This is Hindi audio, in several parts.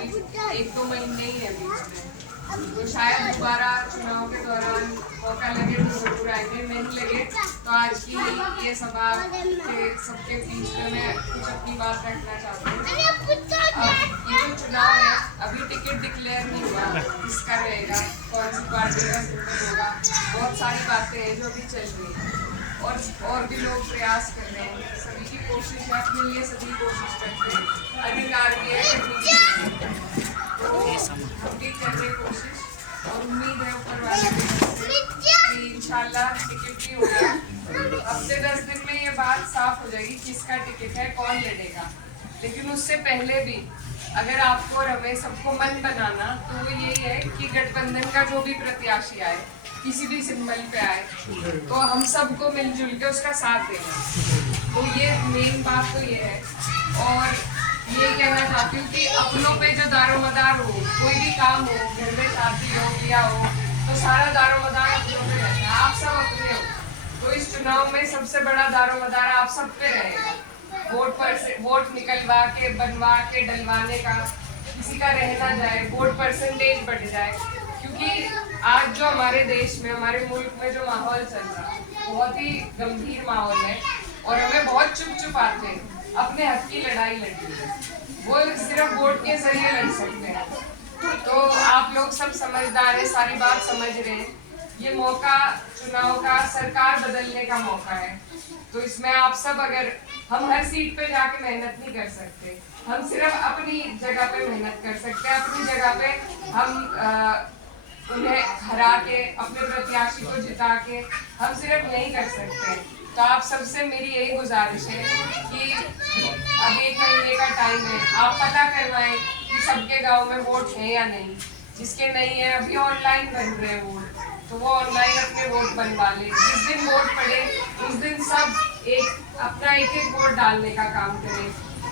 करीब 1-2 महीने ही है बीच में, तो शायद दोबारा चुनाव के दौरान मौका लगे तो जरूर आएंगे, नहीं लगे तो आज की ये सभा के सबके बीच में मैं कुछ अपनी बात रखना चाहती हूँ। अब ये जो चुनाव है, अभी टिकट डिक्लेयर नहीं हुआ किसका रहेगा, कौन सी पार्टी का सिंबल होगा, बहुत सारी बातें हैं जो अभी चल रही हैं और भी लोग प्रयास कर रहे हैं। सभी की कोशिश है, अपने लिए सभी कोशिश करते हैं, अधिकार भी है हम भी कर रहे कोशिश और उम्मीद है ऊपर वाले कि इंशाल्लाह टिकट भी होगा। हफ्ते 10 दिन में ये बात साफ हो जाएगी किसका टिकट है, कौन लड़ेगा। लेकिन उससे पहले भी अगर आपको और हमें सबको मन बनाना तो वो यही है कि गठबंधन का जो भी प्रत्याशी आए, किसी भी सिंबल पे आए, तो हम सबको मिलजुल के उसका साथ देना। तो ये मेन बात तो ये है। और ये कहना चाहती हूँ कि अपनों पे जो दारोमदार हो, कोई भी काम हो, घर में शादी हो, ब्याह हो, तो सारा दारोमदार अपनों पे रहता है। आप सब अपने हो, तो इस चुनाव में सबसे बड़ा दारोमदार आप सब पे रहेगा। वोट निकलवा के, बनवा के, डलवाने का किसी का रह ना जाए, वोट परसेंटेज बढ़ जाए। क्योंकि आज जो हमारे देश में, हमारे मुल्क में जो माहौल चल रहा है, बहुत ही गंभीर माहौल है और हमें बहुत चुप आते अपने हक की लड़ाई लड़नी है। वो सिर्फ वोट के जरिए लड़ सकते हैं। तो आप लोग सब समझदार हैं, सारी बात समझ रहे हैं। ये मौका चुनाव का, सरकार बदलने का मौका है। तो इसमें आप सब, अगर हम हर सीट पे जाके मेहनत नहीं कर सकते, हम सिर्फ अपनी जगह पे मेहनत कर सकते हैं। अपनी जगह पे हम उन्हें हरा के, अपने प्रत्याशी को जिता के हम सिर्फ यही कर सकते हैं। तो आप सबसे मेरी यही गुजारिश है कि अब 1 महीने का टाइम है, आप पता करवाएं कि सबके गांव में वोट है या नहीं। जिसके नहीं है, अभी ऑनलाइन बन रहे हैं वोट, तो वो ऑनलाइन अपने वोट बनवा ले। जिस दिन वोट पड़े उस दिन सब अपना एक वोट डालने का काम करें।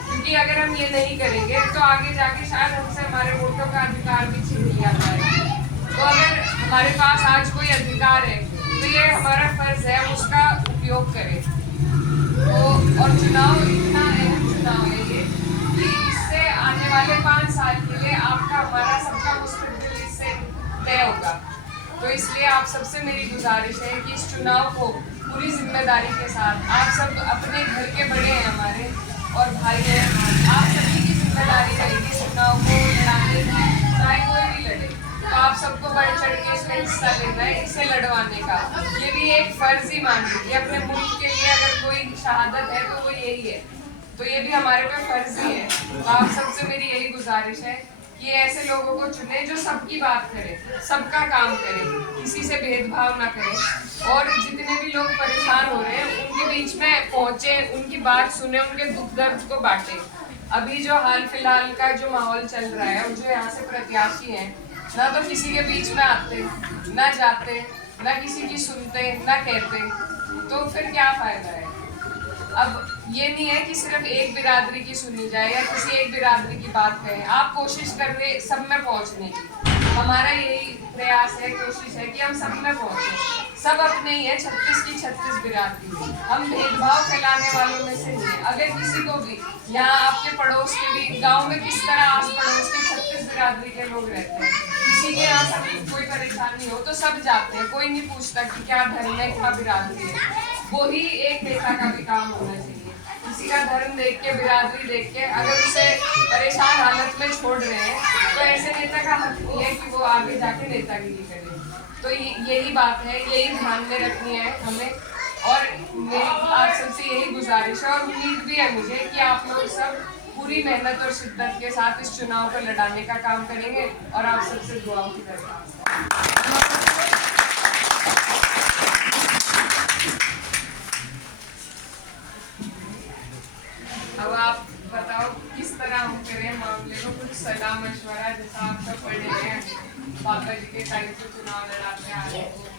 क्योंकि अगर हम ये नहीं करेंगे तो आगे जाके शायद हमसे हमारे वोटों का अधिकार भी छीन लिया जाएगा। तो अगर हमारे पास आज कोई अधिकार है तो ये हमारा फर्ज है उसका उपयोग करें। तो और चुनाव इतना अहम चुनाव है ये कि इससे आने वाले 5 साल के लिए आपका, हमारा सबका मुस्तकबिल इससे तय होगा। तो इसलिए आप सबसे मेरी गुजारिश है कि इस चुनाव को पूरी जिम्मेदारी के साथ, आप सब अपने घर के बड़े हैं हमारे और भाई हैं, आप सभी की जिम्मेदारी रहेगी चुनाव को लड़ाने की, चाहे कोई भी लड़े। तो आप सबको बढ़ चढ़ के इसमें हिस्सा लेना है, इसे लड़वाने का। ये भी एक फर्ज ही मान लीजिए अपने मुल्क के लिए, अगर कोई शहादत है तो वो यही है। तो ये भी हमारे पे फर्ज ही है। तो आप सबसे मेरी यही गुजारिश है कि ऐसे लोगों को चुने जो सबकी बात करें, सबका काम करें, किसी से भेदभाव ना करें। और जितने भी लोग परेशान हो रहे हैं उनके बीच में पहुंचे, उनकी बात सुने, उनके दुख दर्द को बांटे। अभी जो हाल फिलहाल का जो माहौल चल रहा है, जो यहाँ से प्रत्याशी हैं, ना तो किसी के बीच में आते, ना जाते, ना किसी की सुनते, ना कहते, तो फिर क्या फायदा है। अब ये नहीं है कि सिर्फ एक बिरादरी की सुनी जाए या किसी एक बिरादरी की बात कहें। आप कोशिश कर रहे सब में पहुंचने की, हमारा यही प्रयास है, कोशिश है कि हम सब में पहुंचे। सब अपने ही है, 36 की 36 बिरादरी। हम भेदभाव फैलाने वालों में से नहीं। अगर किसी को भी, यहाँ आपके पड़ोस के भी गाँव में किस तरह आस पड़ोस के 36 बिरादरी के लोग रहते हैं, किसी के यहाँ सब कोई परेशानी हो तो सब जाते हैं, कोई नहीं पूछता कि क्या धर्म है, क्या बिरादरी है। वही एक नेता का भी काम होना चाहिए। किसी का धर्म देख के, बिरादरी देख के अगर उसे परेशान हालत में छोड़ रहे हैं तो ऐसे नेता का हक नहीं है कि वो आगे जाके नेतागिरी करे। तो यही बात है, यही ध्यान में रखनी है हमें। और मेरी आप सबसे यही गुजारिश है और उम्मीद भी है मुझे कि आप लोग सब पूरी मेहनत और शिद्दत के साथ इस चुनाव को लड़ाने का काम करेंगे और आप सबसे दुआओं की दरख्वास्त। अब आप बताओ किस तरह हम करें मामले को, कुछ सलाह मशवरा, जैसा आप सब पढ़े हैं, पापा जी के टाइम से चुनाव लड़ाते आ रहे हैं।